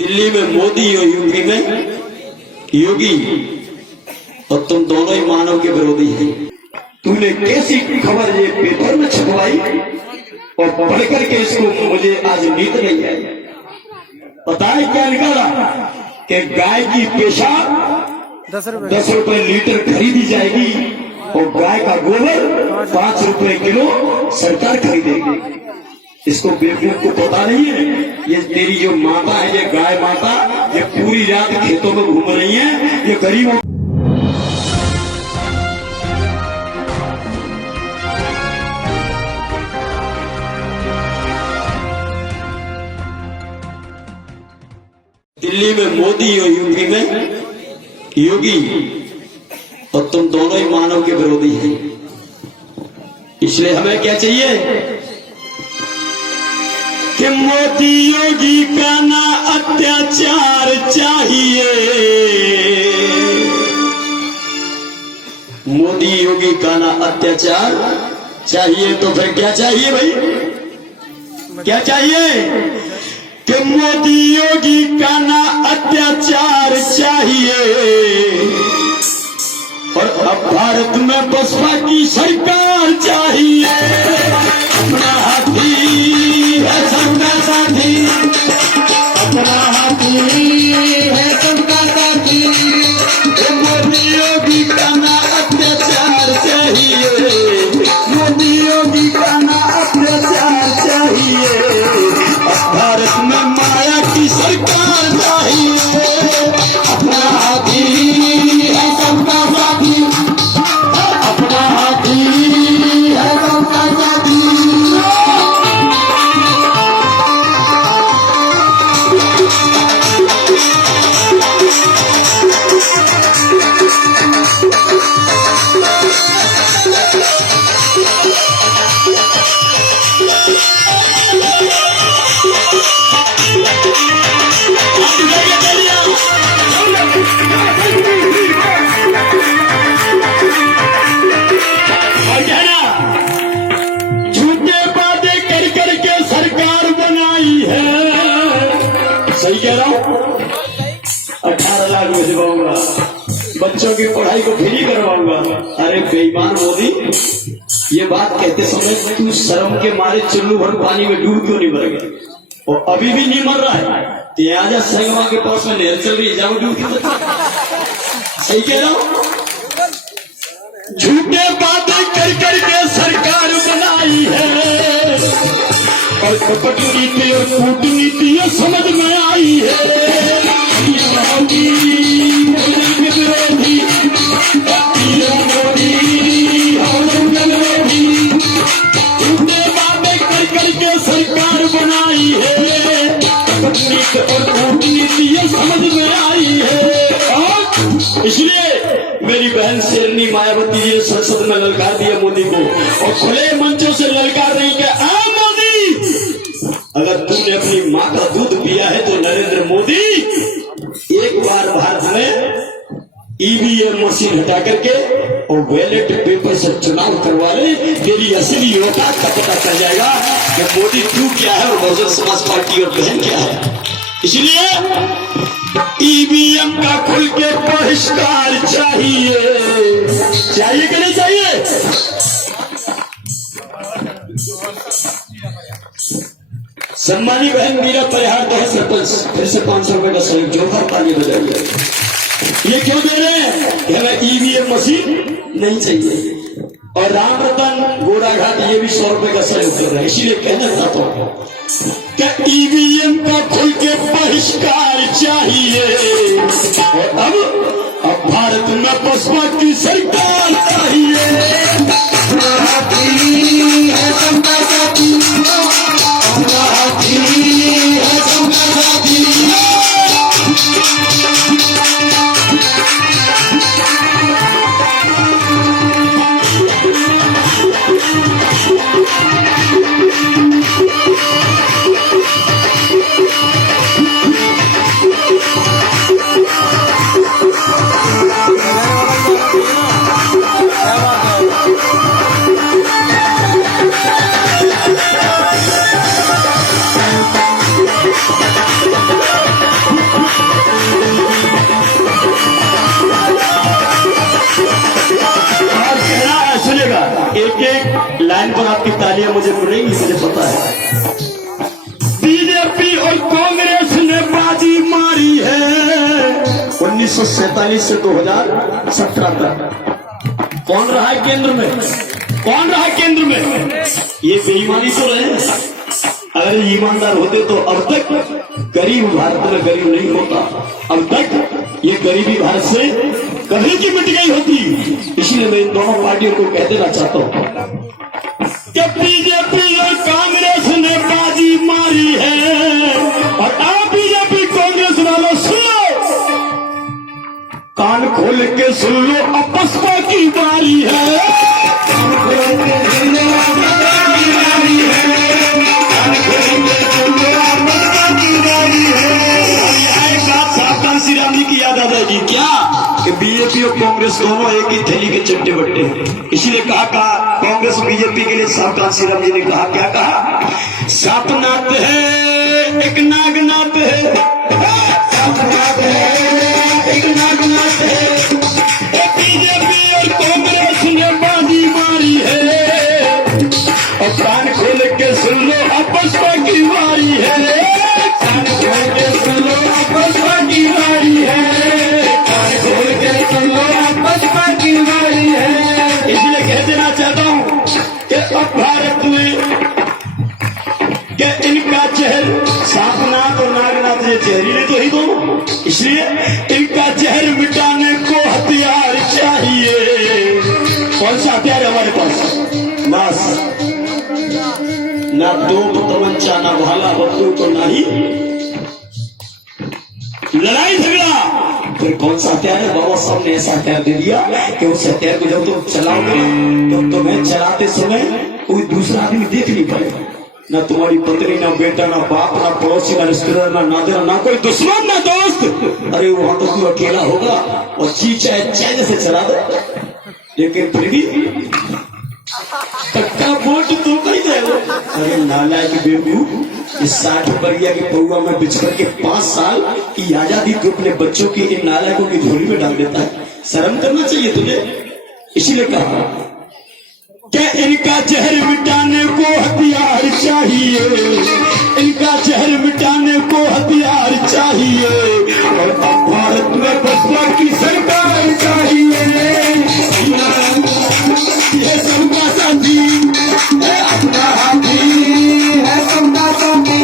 दिल्ली में मोदी और यूपी में योगी, और तुम दोनों ही मानव के विरोधी हैं। तूने कैसी खबर ये पेपर में छपवाई और पढ़ करके इसको मुझे आज नींद नहीं आई। पता है क्या निकाला कि गाय की पेशाब 10 रुपए लीटर खरीदी जाएगी और गाय का गोबर 5 रुपए किलो सरकार खरीदेगी। इसको बेवकूफ को पता नहीं है, ये तेरी जो माता है, ये गाय माता, ये पूरी रात खेतों में घूम रही है, ये गरीबों। दिल्ली में मोदी और यूपी में योगी, और तुम दोनों ही मानव के विरोधी हैं। इसलिए हमें क्या चाहिए कि मोदी योगी का ना अत्याचार चाहिए। मोदी योगी का ना अत्याचार चाहिए, तो फिर क्या चाहिए भाई? क्या चाहिए कि मोदी योगी का ना अत्याचार चाहिए, और अब भारत में बसपा की सरकार चाहिए। अपना हाथी है सबका साथी, अपना हाथी है सबका साथी। मोदी योगी का ना अत्याचार चाहिए, मोदी योगी का ना अत्याचार चाहिए। भारत में माया की सरकार चाहिए। अपना हाथी है सबका साथी, अपना हाथी है सबका साथी। सही कह रहा हूँ, 18 लाख में दिलवाऊंगा, बच्चों की पढ़ाई को फ्री करवाऊंगा। अरे बेईमान मोदी, ये बात कहते समय तू शर्म के मारे चुल्लू भर पानी में डूब क्यों नहीं मर गया? और अभी भी नहीं मर रहा है, तो यहाँ जा संगमा के पास में नहर चल रही, जाओ डूब क्यों? सही कह रहा हूँ। झूठे बातें कर करके सरकार बनाई है, और कपट नीति और कूटनीति समझ में आई है। मोदी विरोधी, झूठे बातें कर करके सरकार बनाई है, कपट नीति और कूटनीति समझ में आई है। और इसलिए मेरी बहन शेरनी मायावती जी ने संसद में ललकार दिया मोदी को, और खुले मंचों से ललकार रही कि अगर तूने अपनी माँ का दूध पिया है तो नरेंद्र मोदी एक बार भारत में ईवीएम मशीन हटा करके और बैलेट पेपर से चुनाव करवा ले, तेरी असली औकात का पता चल जाएगा कि मोदी तू क्या है और बहुजन समाज पार्टी और बहन क्या है। इसलिए ईवीएम का खुल के बहिष्कार चाहिए। चाहिए कि नहीं चाहिए? सम्मानी बहन मीरा परिहार तो है सरपंच, फिर से 500 रुपए का सहयोग जोरदार ताली बजाइए। ये क्यों दे रहे हैं कि हमें ईवीएम मशीन नहीं चाहिए। और राम रतन गोराघाट ये भी 100 रुपए का सहयोग कर रहे हैं। इसीलिए कहना चाहता हूँ कि ईवीएम का खुल के बहिष्कार चाहिए, और अब भारत में बसपा की सरकार चाहिए। 1947 से 2017 तक कौन रहा है केंद्र में? कौन रहा है केंद्र में? ये बेईमानी तो रहे। अगर ईमानदार होते तो अब तक गरीब भारत में गरीब नहीं होता। अब तक ये गरीबी भारत से कभी की मिट गई होती। इसलिए मैं इन दोनों पार्टियों को कह देना चाहता हूँ कि बीजेपी और कांग्रेस ने बाजी मारी है और आप बीजेपी कांग्रेस वालों सुनो, कान खोल के सुन लो, अब बसपा की बारी है। श्री राम जी की याद आ जाएगी क्या कि बीजेपी और कांग्रेस दोनों एक ही थैली के चट्टे बट्टे हैं। इसीलिए कहा कांग्रेस बीजेपी के लिए सावधान। श्री राम जी ने कहा, क्या कहा? सात नाथ है एक नागनाथ है, सात नाथ है एक नागनाथ है। बीजेपी और कांग्रेस ने बाजी मारी है और कान खोल के सुन लो, अब बसपा की बारी है। कान खोल के सुन लो, अब बसपा की बारी है। कान खोल के सुन लो, अब बसपा की बारी है। इसलिए कह देना चाहता हूँ कि अब भारत में क्या इनका जहर सापनाथ और नागनाथ ये जहरीले तो ही दोनों, इसलिए इनका जहर मिटाने को हथियार चाहिए। कौन सा हथियार है हमारे पास? बस ना तोप तमंचा ना भाला बंदूक ना ही लड़ाई झगड़ा। फिर कौन सा हथियार है? बाबा साहब ने ऐसा हथियार दे दिया कि उस हथियार को जब तुम चलाओगे तो तुम्हें चलाते समय कोई दूसरा आदमी देख नहीं पाएगा। ना तुम्हारी पत्नी, ना बेटा, ना बाप, ना पड़ोसी, ना रिश्तेदार, ना नादर, ना कोई दुश्मन, ना दोस्त। अरे वहां तो तू अकेला होगा और जी चाहे चैन से चला दो, लेकिन फिर भी पक्का वोट तो कही दे। अरे नालायक बेबू, इस 60 बरिया के पौआ में बिछड़ के 5 साल की आजादी तो अपने बच्चों की इन नालायकों की झोली में डाल देता है। शर्म करना चाहिए तुझे। इसीलिए कहा क्या इनका जहर मिटाने को हथियार चाहिए, इनका जहर मिटाने को हथियार चाहिए और अब भारत में बसपा की सरकार चाहिए। ये सबका साथी है, अपना हाथी है, सबका साथी।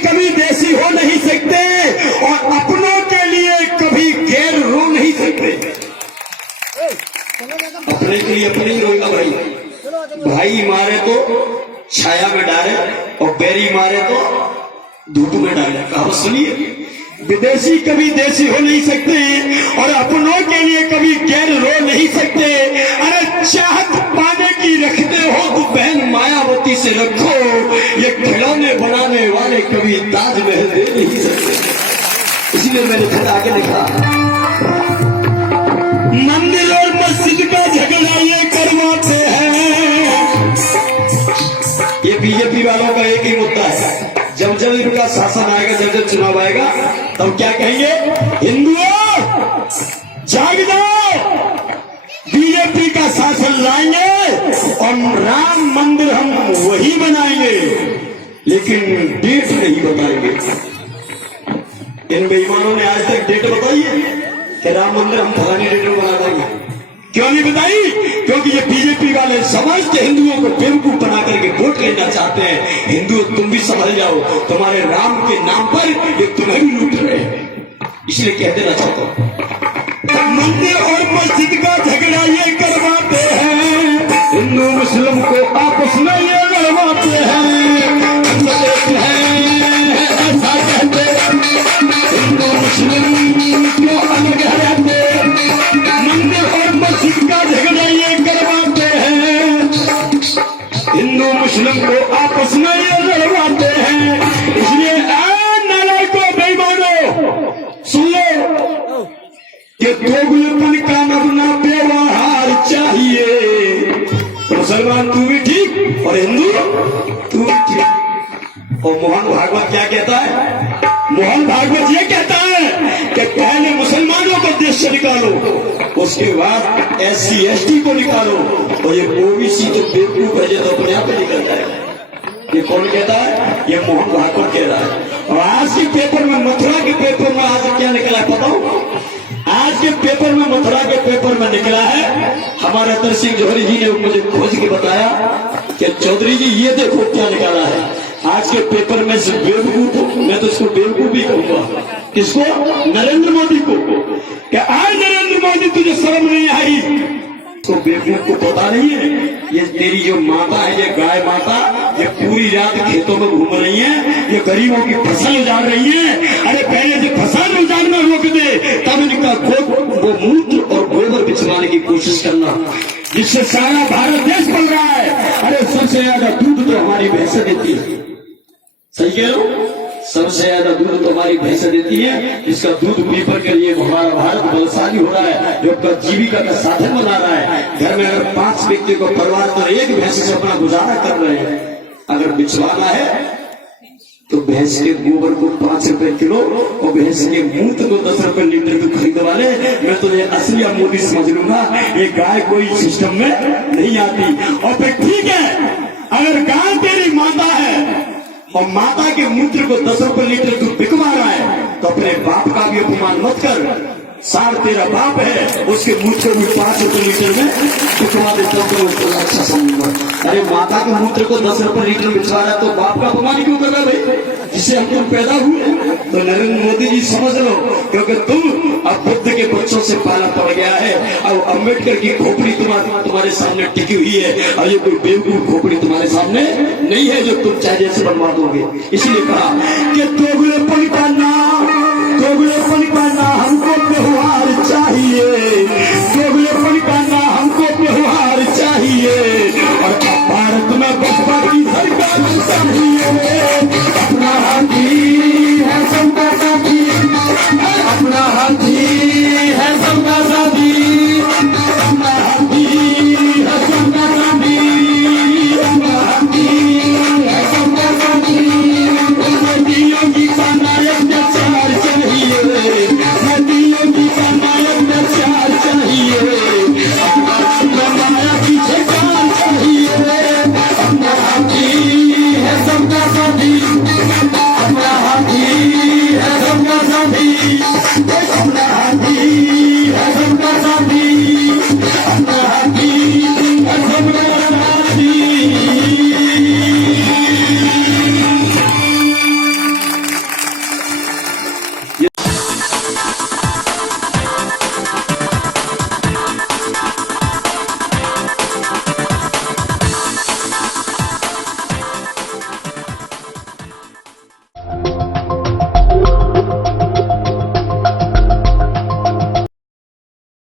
कभी देसी हो नहीं सकते और अपनों के लिए कभी गैर रो नहीं सकते। अपने के लिए अपने ही रोएगा भाई। भाई मारे तो छाया में डाले और बैरी मारे तो धूप में डाले। कहावत सुनिए, विदेशी कभी देसी हो नहीं सकते और अपनों के लिए कभी गैर रो नहीं सकते। अरे चाहत पाने की रखते हो तो बहन मायावती से रखो, ये खिलौने बनाने वाले कभी ताजमहल दे नहीं सकते। इसीलिए मैंने फिर आगे लिखा, मंदिर और मस्जिद का झगड़ा ये करवाते हैं। ये बीजेपी वालों का एक ही मुद्दा है, जब जब इनका शासन आएगा, जब जब चुनाव आएगा, तब क्या कहेंगे? हिंदुओं जाग जाओ, बीजेपी का शासन लाएंगे और राम मंदिर हम वही बनाएंगे, लेकिन डेट नहीं बताएंगे। इन बेईमानों ने आज तक डेट बताई है कि राम मंदिर हम फलानी डेट में बना देंगे? क्यों नहीं बताई? क्योंकि ये बीजेपी वाले समाज के हिंदुओं को बेवकूफ बना करके वोट लेना चाहते हैं। हिंदू तुम भी समझ जाओ, तुम्हारे राम के नाम पर ये तुम्हें भी लूट रहे हैं। इसलिए कह देना चाहता हूं, मंदिर और मस्जिद का झगड़ा ये करवाते हैं, हिंदू मुस्लिम को आपस में ये लड़वाते हैं। ऐसा कहते हिंदू मुस्लिम क्यों अलग रहते, मंदिर और मस्जिद का झगड़ा ये करवाते हैं, हिंदू मुस्लिम को आपस में ये लड़वाते हैं। इसलिए नालायकों बेईमानों सुन लो, कि दोगलेपन का अपना व्यवहार चाहिए। तो मुसलमान तू भी ठीक और हिंदू तू भी ठीक। और मोहन भागवत क्या कहता है? मोहन भागवत ये कहता है कि पहले मुसलमानों को देश से निकालो, उसके बाद SC ST को निकालो, और ये OBC तो बेवकूफ है तो अपने आप निकल जाएगा। ये कौन कहता है? ये मोहन भागवत कह रहा है। और आज के पेपर में, मथुरा के पेपर में आज क्या निकला है पता हो? आज के पेपर में, मथुरा के पेपर में निकला है, हमारे अतर सिंह जौहरी जी ने मुझे खोज के बताया कि चौधरी जी ये देखो क्या निकाला है आज के पेपर में से बेवकूफ, मैं तो इसको बेवकूफ भी कहूंगा। किसको? नरेंद्र मोदी को। क्या आज नरेंद्र मोदी तुझे शर्म नहीं आई? तो बेवकूफ को पता नहीं है ये तेरी जो माता है, ये गाय माता, ये पूरी रात खेतों में घूम रही है, ये गरीबों की फसल उजाड़ रही है। अरे पहले जो फसल उजाड़ना रोक दे, तब इनका वो मूत्र और गोबर बिछवाने की कोशिश करना, जिससे सारा भारत देश बन रहा है। अरे सबसे ज्यादा दूध तो हमारी भैंसें देती है। सही कह रहा हूं? सबसे ज्यादा दूध तो हमारी भैंसें देती है, जिसका दूध पी पर के लिए हमारा भारत बलशाली हो रहा है, जो अपना जीविका का साधन बना रहा है। घर में अगर 5 व्यक्ति को परिवार तो एक भैंस से अपना गुजारा कर रहे हैं। अगर बिछवाना है तो भैंस के गोबर को 5 रुपए किलो और भैंस के मूत्र को 10 रुपए लीटर तो खरीदवा ले। मैं तो ये असली मोदी समझ लूंगा, ये गाय कोई सिस्टम में नहीं आती। और फिर ठीक है, अगर गाय तेरी माता है और माता के मूत्र को 10 रुपए लीटर तू बिकवा रहा है, तो अपने बाप का भी अपमान मत कर। सार तेरा बाप है, उसके मूत्र को भी 5 रुपए लीटर में बिकवा देता तो उसको अच्छा समझूंगा। अरे माता के मूत्र को 10 रुपए लीटर में बिचवा रहा है, तो बाप का अपमान क्यों कर रहा भाई, जिससे हम तुम पैदा हुए? तो नरेंद्र मोदी जी समझ लो, क्योंकि तुम अब बुद्ध के बच्चों से पाला पड़ गया है। अब अम्बेडकर की खोपड़ी तुम्हारे सामने टिकी हुई है, और ये कोई बेवकूफ खोपड़ी तुम्हारे सामने नहीं है जो तुम चाहे जैसे बनवा दोगे। इसीलिए कहा कि दोगलेपन का हमको व्यवहार चाहिए, दोगलेपन का हमको व्यवहार चाहिए। और भारत में बसपा की सरकार चाहिए। अपना हाथी है सबका साथी, अपना हाथी है सबका साथी, अपना हाथी है सबका साथी, अपना हाथी है सबका साथी। योगी का नायक प्रचार चाहिए,